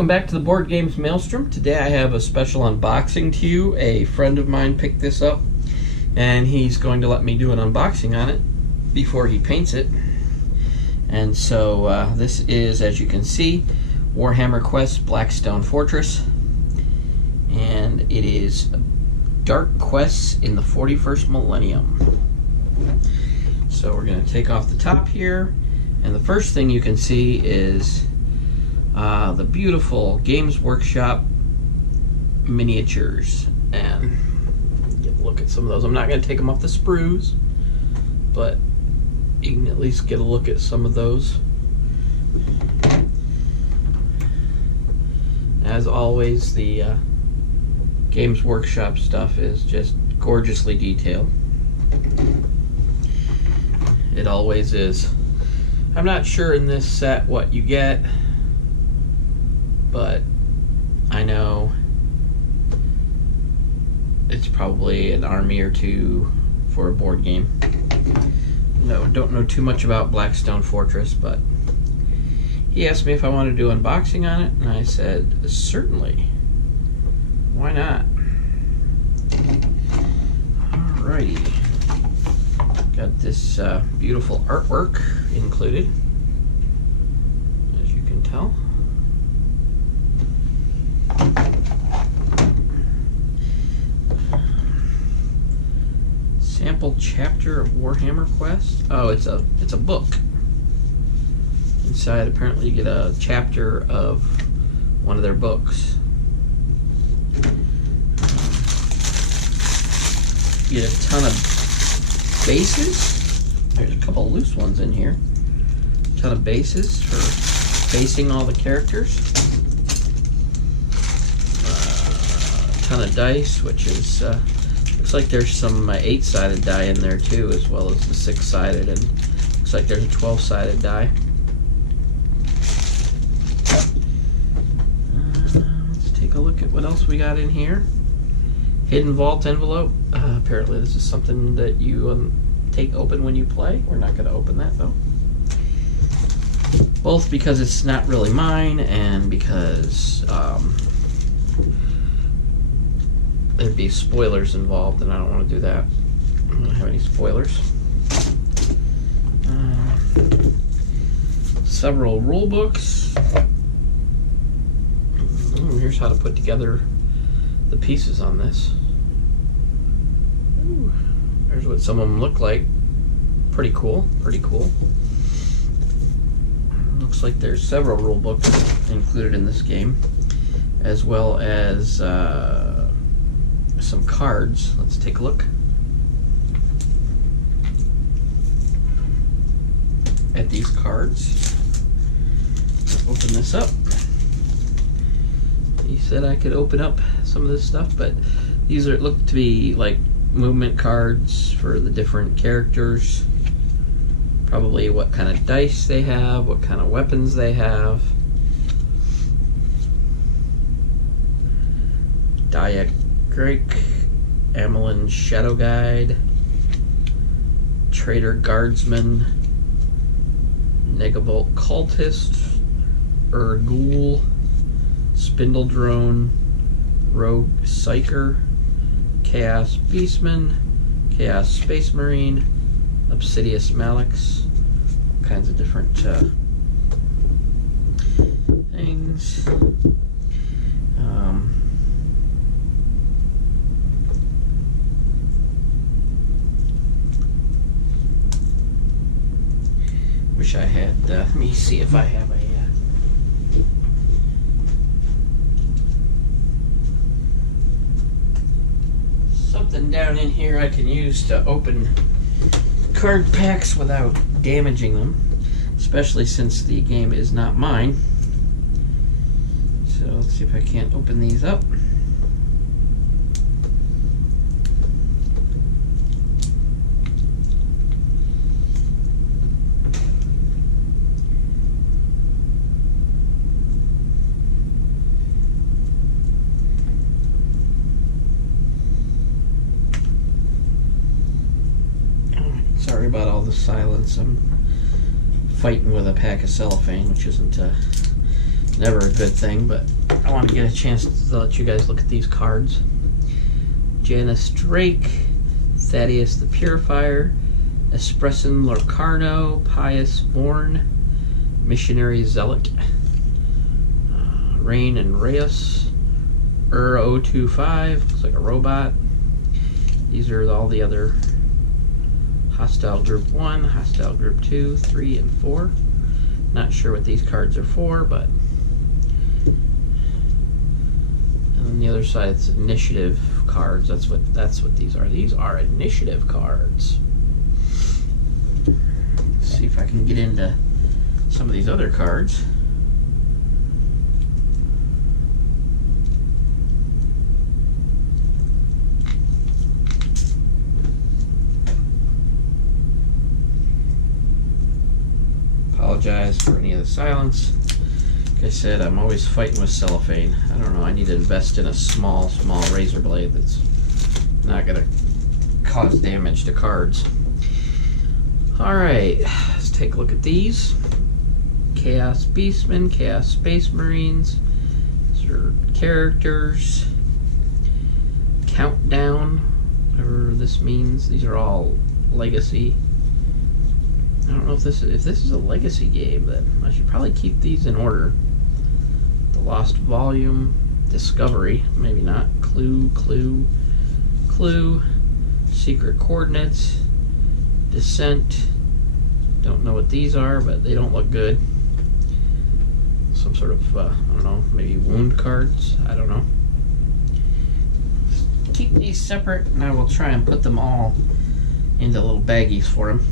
Welcome back to the Board Games Maelstrom. Today I have a special unboxing to you. A friend of mine picked this up and he's going to let me do an unboxing on it before he paints it. And so this is, as you can see, Warhammer Quest Blackstone Fortress, and it is Dark Quests in the 41st Millennium. So we're going to take off the top here, and the first thing you can see is the beautiful Games Workshop miniatures, and get a look at some of those. I'm not going to take them off the sprues, but you can at least get a look at some of those. As always, the Games Workshop stuff is just gorgeously detailed. It always is. I'm not sure in this set what you get, but I know it's probably an army or two for a board game. No, don't know too much about Blackstone Fortress, but he asked me if I wanted to do an unboxing on it, and I said, certainly. Why not? Alrighty. Got this beautiful artwork included, as you can tell. Sample chapter of Warhammer Quest. Oh, it's a book. Inside, apparently, you get a chapter of one of their books. You get a ton of bases. There's a couple of loose ones in here. A ton of bases for basing all the characters. A ton of dice, which is looks like there's some 8-sided die in there too, as well as the 6-sided, and looks like there's a 12-sided die. Let's take a look at what else we got in here. Hidden Vault envelope. Apparently this is something that you take open when you play. We're not going to open that though. Both because it's not really mine, and because there'd be spoilers involved, and I don't want to do that. I don't have any spoilers. Several rule books. Here's how to put together the pieces on this. Ooh, there's what some of them look like. Pretty cool, pretty cool. Looks like there's several rule books included in this game, as well as some cards. Let's take a look at these cards. Open this up. He said I could open up some of this stuff, but these look to be like movement cards for the different characters. Probably what kind of dice they have, what kind of weapons they have. Diacritic, Amelin Shadow Guide, Traitor Guardsman, Negavolt Cultist, Urgul, Spindle Drone, Rogue Psyker, Chaos Beastman, Chaos Space Marine, Obsidious Malix, all kinds of different things. Wish I had, let me see if I have a something down in here I can use to open card packs without damaging them, especially since the game is not mine. So let's see if I can't open these up. Sorry about all the silence. I'm fighting with a pack of cellophane, which isn't never a good thing, but I want to get a chance to let you guys look at these cards. Janice Drake, Thaddeus the Purifier, Espressin Locarno, Pius Vorn, Missionary Zealot, Rain and Reyes, 025, looks like a robot. These are all the other Hostile Group 1, Hostile Group 2, 3, and 4. Not sure what these cards are for, but... And on the other side, it's initiative cards. That's what these are. These are initiative cards. Let's see if I can get into some of these other cards. Apologize for any of the silence. Like I said, I'm always fighting with cellophane. I don't know, I need to invest in a small razor blade that's not going to cause damage to cards. Alright, let's take a look at these. Chaos Beastmen, Chaos Space Marines. These are characters. Countdown, whatever this means. These are all legacy. I don't know if this is a legacy game, then I should probably keep these in order. The Lost Volume, Discovery, maybe not. Clue, Secret Coordinates, Descent. Don't know what these are, but they don't look good. Some sort of, I don't know, maybe wound cards? I don't know. Keep these separate, and I will try and put them all into little baggies for him.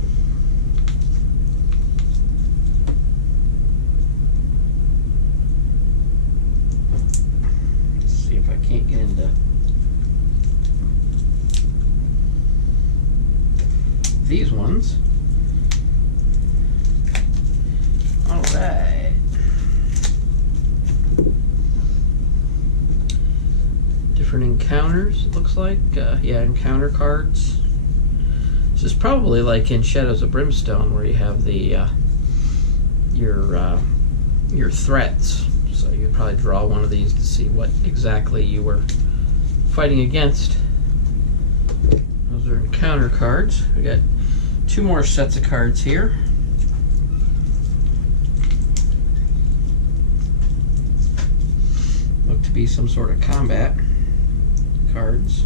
Can't get into these ones. All right. Different encounters, it looks like. Yeah, encounter cards. This is probably like in Shadows of Brimstone, where you have the your threats. So you could probably draw one of these to see what exactly you were fighting against. Those are encounter cards. We got 2 more sets of cards here. Look to be some sort of combat cards.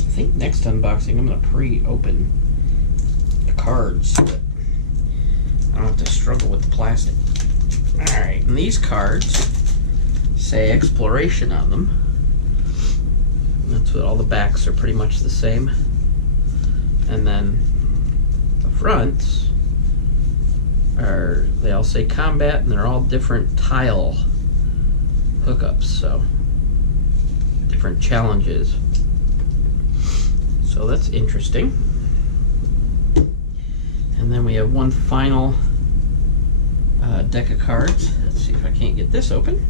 I think next unboxing I'm going to pre-open the cards so that I don't have to struggle with the plastic. Alright, and these cards say exploration on them. That's what all the backs are pretty much the same. And then the fronts are, they all say combat, and they're all different tile hookups, so different challenges. So that's interesting. And then we have one final deck of cards. Let's see if I can't get this open.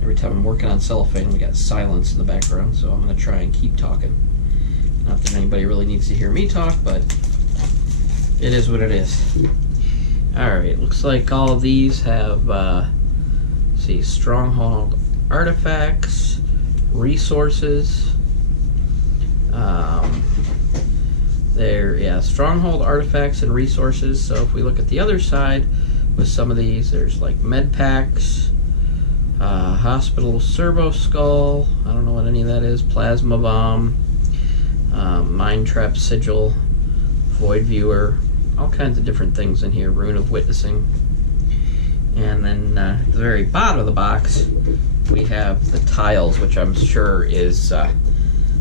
Every time I'm working on cellophane, we got silence in the background, so I'm going to try and keep talking. Not that anybody really needs to hear me talk, but it is what it is. Alright, looks like all of these have, let's see, stronghold artifacts, resources. Stronghold artifacts and resources. So if we look at the other side with some of these, there's like med packs, hospital servo skull, I don't know what any of that is, plasma bomb, mine trap sigil, void viewer, all kinds of different things in here, rune of witnessing. And then at the very bottom of the box we have the tiles, which I'm sure is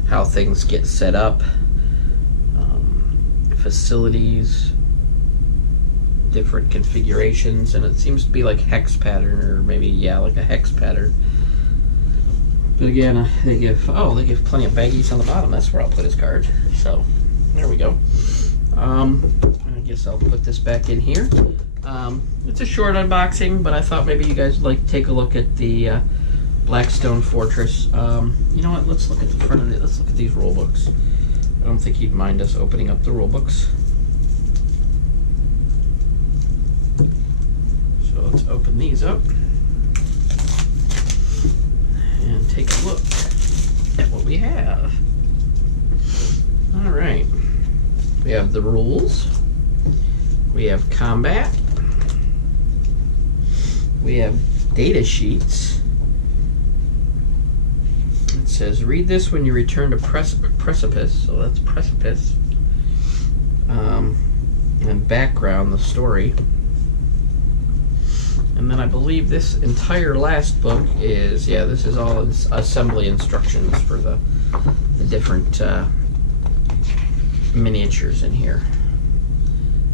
how things get set up. Facilities, different configurations, and it seems to be like hex pattern, or maybe, yeah, like a hex pattern. But again, they give plenty of baggies on the bottom. That's where I'll put his card. So there we go. I guess I'll put this back in here. It's a short unboxing, but I thought maybe you guys would like to take a look at the Blackstone Fortress. You know what? Let's look at the front of it. Let's look at these rule books. I don't think he'd mind us opening up the rule books. So let's open these up and take a look at what we have. All right. We have the rules. We have combat. We have data sheets. It says, read this when you return to precipice. So that's precipice. And background, the story. And then I believe this entire last book is, yeah, this is all assembly instructions for the different miniatures in here.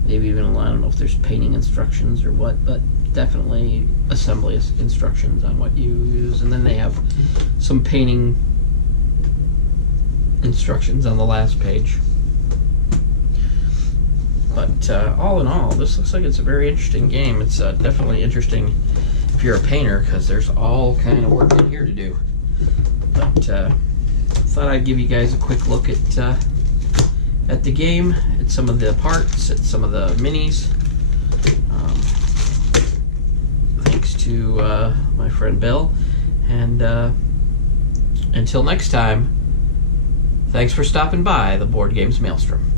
Maybe even, I don't know if there's painting instructions or what, but definitely assembly instructions on what you use. And then they have some painting instructions on the last page. But all in all, this looks like it's a very interesting game. It's definitely interesting if you're a painter, because there's all kind of work in here to do. But thought I'd give you guys a quick look at the game, at some of the parts, at some of the minis. Thanks to my friend Bill. And until next time, thanks for stopping by the Board Games Maelstrom.